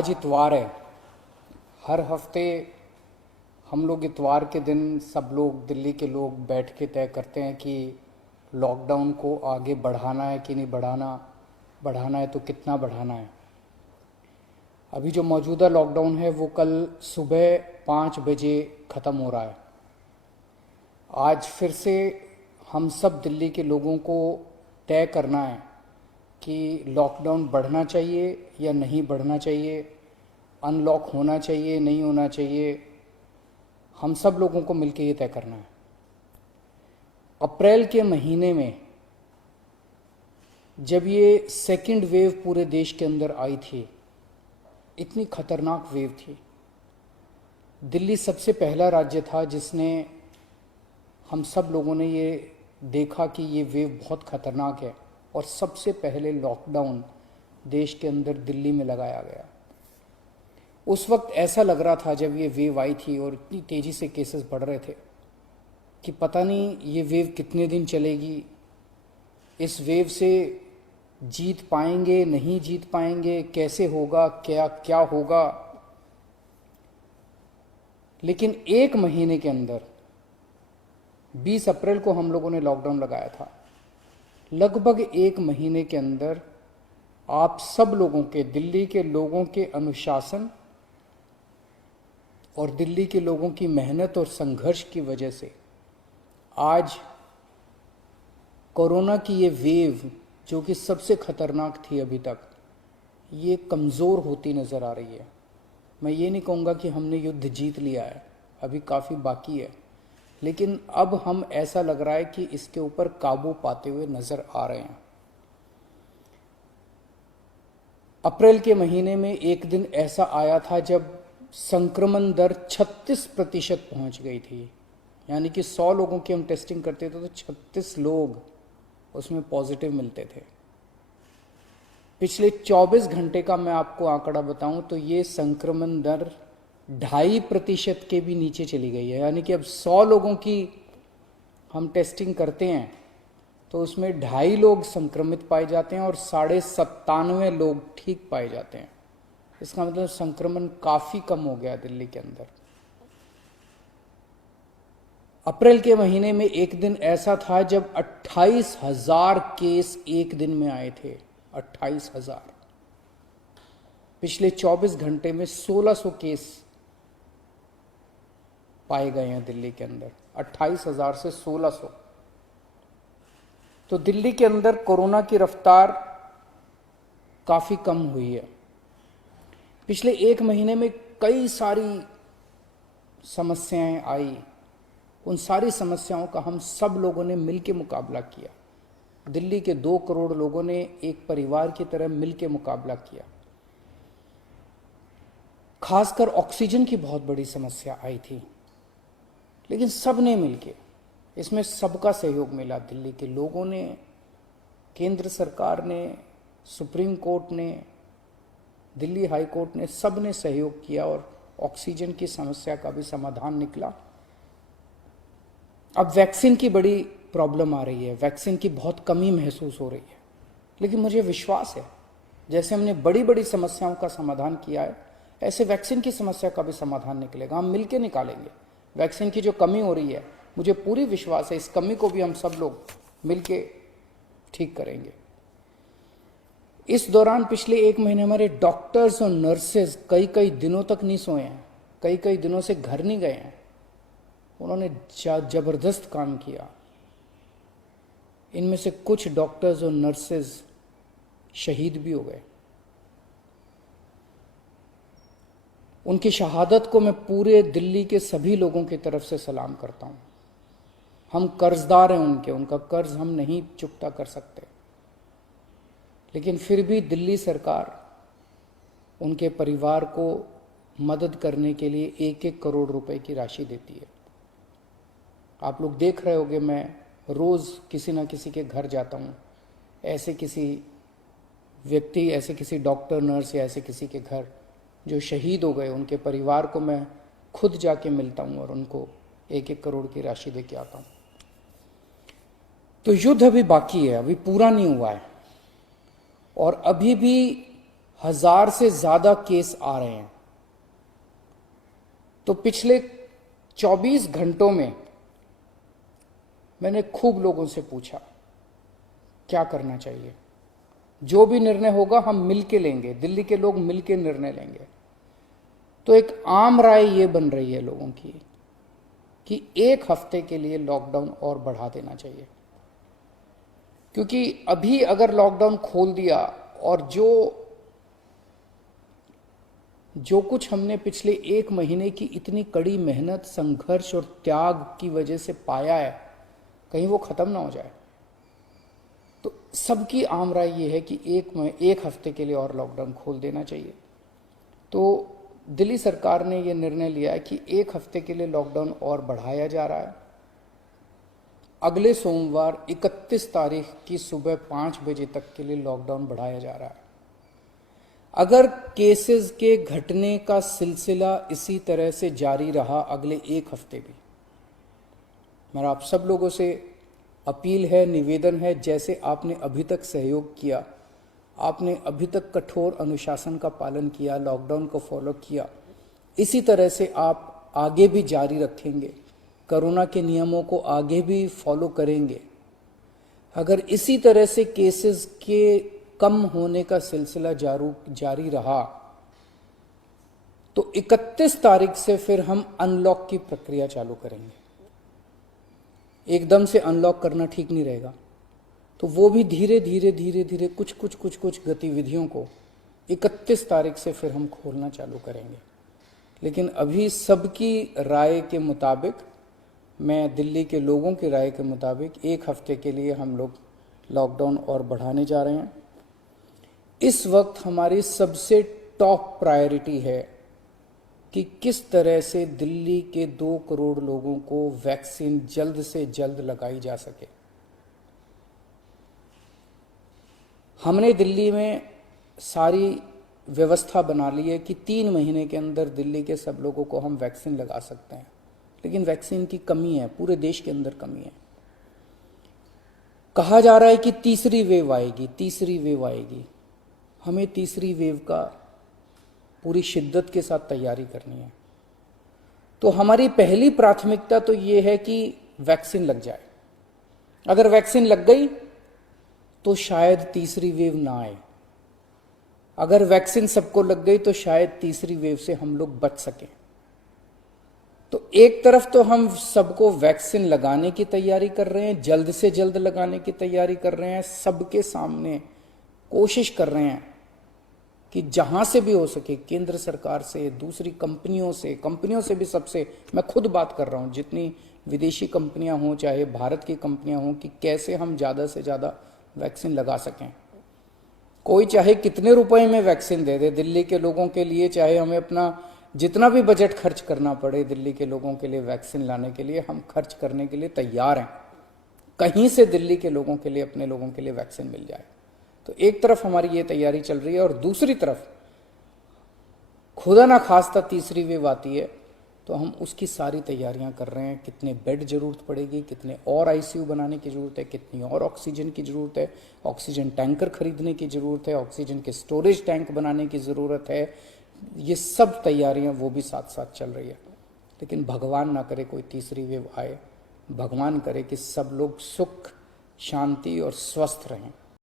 आज इतवार है। हर हफ्ते हम लोग इतवार के दिन सब लोग दिल्ली के लोग बैठ के तय करते हैं कि लॉकडाउन को आगे बढ़ाना है कि नहीं बढ़ाना, बढ़ाना है तो कितना बढ़ाना है। अभी जो मौजूदा लॉकडाउन है वो कल सुबह 5 बजे ख़त्म हो रहा है। आज फिर से हम सब दिल्ली के लोगों को तय करना है कि लॉकडाउन बढ़ना चाहिए या नहीं बढ़ना चाहिए, अनलॉक होना चाहिए नहीं होना चाहिए। हम सब लोगों को मिलकर ये तय करना है। अप्रैल के महीने में जब ये सेकंड वेव पूरे देश के अंदर आई थी, इतनी खतरनाक वेव थी। दिल्ली सबसे पहला राज्य था जिसने, हम सब लोगों ने ये देखा कि ये वेव बहुत खतरनाक है और सबसे पहले लॉकडाउन देश के अंदर दिल्ली में लगाया गया। उस वक्त ऐसा लग रहा था जब ये वेव आई थी और इतनी तेज़ी से केसेस बढ़ रहे थे कि पता नहीं ये वेव कितने दिन चलेगी, इस वेव से जीत पाएंगे नहीं जीत पाएंगे, कैसे होगा, क्या क्या होगा। लेकिन एक महीने के अंदर 20 अप्रैल को हम लोगों ने लॉकडाउन लगाया था। लगभग एक महीने के अंदर आप सब लोगों के, दिल्ली के लोगों के अनुशासन और दिल्ली के लोगों की मेहनत और संघर्ष की वजह से आज कोरोना की ये वेव जो कि सबसे खतरनाक थी अभी तक, ये कमज़ोर होती नज़र आ रही है। मैं ये नहीं कहूँगा कि हमने युद्ध जीत लिया है, अभी काफ़ी बाकी है, लेकिन अब हम ऐसा लग रहा है कि इसके ऊपर काबू पाते हुए नज़र आ रहे हैं। अप्रैल के महीने में एक दिन ऐसा आया था जब संक्रमण दर 36% पहुंच गई थी। यानी कि 100 लोगों की हम टेस्टिंग करते थे तो 36 लोग उसमें पॉजिटिव मिलते थे। पिछले 24 घंटे का मैं आपको आंकड़ा बताऊं तो ये संक्रमण दर 2.5% के भी नीचे चली गई है। यानी कि अब 100 लोगों की हम टेस्टिंग करते हैं तो उसमें 2.5 लोग संक्रमित पाए जाते हैं और 97.5 लोग ठीक पाए जाते हैं। इसका मतलब संक्रमण काफ़ी कम हो गया दिल्ली के अंदर। अप्रैल के महीने में एक दिन ऐसा था जब 28,000 केस एक दिन में आए थे। 28,000। पिछले 24 घंटे में 1,600 केस पाए गए हैं दिल्ली के अंदर। 28,000 से 1,600। तो दिल्ली के अंदर कोरोना की रफ्तार काफ़ी कम हुई है। पिछले एक महीने में कई सारी समस्याएं आई। उन सारी समस्याओं का हम सब लोगों ने मिलकर मुकाबला किया। दिल्ली के 2 करोड़ लोगों ने एक परिवार की तरह मिलकर मुकाबला किया। खासकर ऑक्सीजन की बहुत बड़ी समस्या आई थी, लेकिन सब ने मिलके, इसमें सबका सहयोग मिला। दिल्ली के लोगों ने, केंद्र सरकार ने, सुप्रीम कोर्ट ने, दिल्ली हाई कोर्ट ने, सब ने सहयोग किया और ऑक्सीजन की समस्या का भी समाधान निकला। अब वैक्सीन की बड़ी प्रॉब्लम आ रही है, वैक्सीन की बहुत कमी महसूस हो रही है, लेकिन मुझे विश्वास है जैसे हमने बड़ी बड़ी समस्याओं का समाधान किया है, ऐसे वैक्सीन की समस्या का भी समाधान निकलेगा। हम मिलकर निकालेंगे। वैक्सीन की जो कमी हो रही है, मुझे पूरी विश्वास है इस कमी को भी हम सब लोग मिलकर ठीक करेंगे। इस दौरान पिछले एक महीने हमारे डॉक्टर्स और नर्सेज कई कई दिनों तक नहीं सोए हैं, कई कई दिनों से घर नहीं गए हैं। उन्होंने जबरदस्त काम किया। इनमें से कुछ डॉक्टर्स और नर्सेज शहीद भी हो गए। उनकी शहादत को मैं पूरे दिल्ली के सभी लोगों की तरफ से सलाम करता हूं। हम कर्जदार हैं उनके, उनका कर्ज हम नहीं चुकता कर सकते, लेकिन फिर भी दिल्ली सरकार उनके परिवार को मदद करने के लिए 1-1 करोड़ रुपए की राशि देती है। आप लोग देख रहे होंगे, मैं रोज़ किसी ना किसी के घर जाता हूँ, ऐसे किसी व्यक्ति, ऐसे किसी डॉक्टर, नर्स या ऐसे किसी के घर जो शहीद हो गए, उनके परिवार को मैं खुद जाके मिलता हूँ और उनको 1-1 करोड़ की राशि दे के आता हूँ। तो युद्ध अभी बाकी है, अभी पूरा नहीं हुआ है और अभी भी 1000 से ज्यादा केस आ रहे हैं। तो पिछले 24 घंटों में मैंने खूब लोगों से पूछा क्या करना चाहिए। जो भी निर्णय होगा हम मिलके लेंगे, दिल्ली के लोग मिलके निर्णय लेंगे। तो एक आम राय ये बन रही है लोगों की कि 1 हफ्ते के लिए लॉकडाउन और बढ़ा देना चाहिए, क्योंकि अभी अगर लॉकडाउन खोल दिया और जो कुछ हमने पिछले 1 महीने की इतनी कड़ी मेहनत, संघर्ष और त्याग की वजह से पाया है, कहीं वो खत्म ना हो जाए। तो सबकी आम राय ये है कि 1 हफ्ते के लिए और लॉकडाउन खोल देना चाहिए। तो दिल्ली सरकार ने ये निर्णय लिया है कि 1 हफ्ते के लिए लॉकडाउन और बढ़ाया जा रहा है। अगले सोमवार 31 तारीख की सुबह 5 बजे तक के लिए लॉकडाउन बढ़ाया जा रहा है। अगर केसेस के घटने का सिलसिला इसी तरह से जारी रहा अगले 1 हफ्ते भी, मेरा आप सब लोगों से अपील है, निवेदन है, जैसे आपने अभी तक सहयोग किया, आपने अभी तक कठोर अनुशासन का पालन किया, लॉकडाउन को फॉलो किया, इसी तरह से आप आगे भी जारी रखेंगे, कोरोना के नियमों को आगे भी फॉलो करेंगे। अगर इसी तरह से केसेस के कम होने का सिलसिला जारी रहा तो 31 तारीख से फिर हम अनलॉक की प्रक्रिया चालू करेंगे। एकदम से अनलॉक करना ठीक नहीं रहेगा, तो वो भी धीरे धीरे कुछ गतिविधियों को 31 तारीख से फिर हम खोलना चालू करेंगे। लेकिन अभी सबकी राय के मुताबिक, मैं दिल्ली के लोगों की राय के मुताबिक 1 हफ्ते के लिए हम लोग लॉकडाउन और बढ़ाने जा रहे हैं। इस वक्त हमारी सबसे टॉप प्रायोरिटी है कि किस तरह से दिल्ली के 2 करोड़ लोगों को वैक्सीन जल्द से जल्द लगाई जा सके। हमने दिल्ली में सारी व्यवस्था बना ली है कि 3 महीने के अंदर दिल्ली के सब लोगों को हम वैक्सीन लगा सकते हैं, लेकिन वैक्सीन की कमी है, पूरे देश के अंदर कमी है। कहा जा रहा है कि तीसरी वेव आएगी। हमें तीसरी वेव का पूरी शिद्दत के साथ तैयारी करनी है। तो हमारी पहली प्राथमिकता तो ये है कि वैक्सीन लग जाए। अगर वैक्सीन लग गई तो शायद तीसरी वेव ना आए। अगर वैक्सीन सबको लग गई तो शायद तीसरी वेव से हम लोग बच सकें। तो एक तरफ तो हम सबको वैक्सीन लगाने की तैयारी कर रहे हैं, जल्द से जल्द लगाने की तैयारी कर रहे हैं, सबके सामने कोशिश कर रहे हैं कि जहां से भी हो सके, केंद्र सरकार से, दूसरी कंपनियों से भी, सबसे मैं खुद बात कर रहा हूं, जितनी विदेशी कंपनियां हों चाहे भारत की कंपनियां हों, कि कैसे हम ज़्यादा से ज़्यादा वैक्सीन लगा सकें। कोई चाहे कितने रुपए में वैक्सीन दे दे दिल्ली के लोगों के लिए, चाहे हमें अपना जितना भी बजट खर्च करना पड़े दिल्ली के लोगों के लिए वैक्सीन लाने के लिए, हम खर्च करने के लिए तैयार हैं। कहीं से दिल्ली के लोगों के लिए, अपने लोगों के लिए वैक्सीन मिल जाए। तो एक तरफ हमारी ये तैयारी चल रही है और दूसरी तरफ खुदा ना खास्ता तीसरी वेव आती है तो हम उसकी सारी तैयारियां कर रहे हैं। कितने बेड जरूरत पड़ेगी, कितने और आईसीयू बनाने की जरूरत है, कितनी और ऑक्सीजन की जरूरत है, ऑक्सीजन टैंकर खरीदने की जरूरत है, ऑक्सीजन के स्टोरेज टैंक बनाने की जरूरत है। ये सब तैयारियां वो भी साथ साथ चल रही है। लेकिन भगवान ना करे कोई तीसरी वेव आए, भगवान करे कि सब लोग सुख, शांति और स्वस्थ रहें।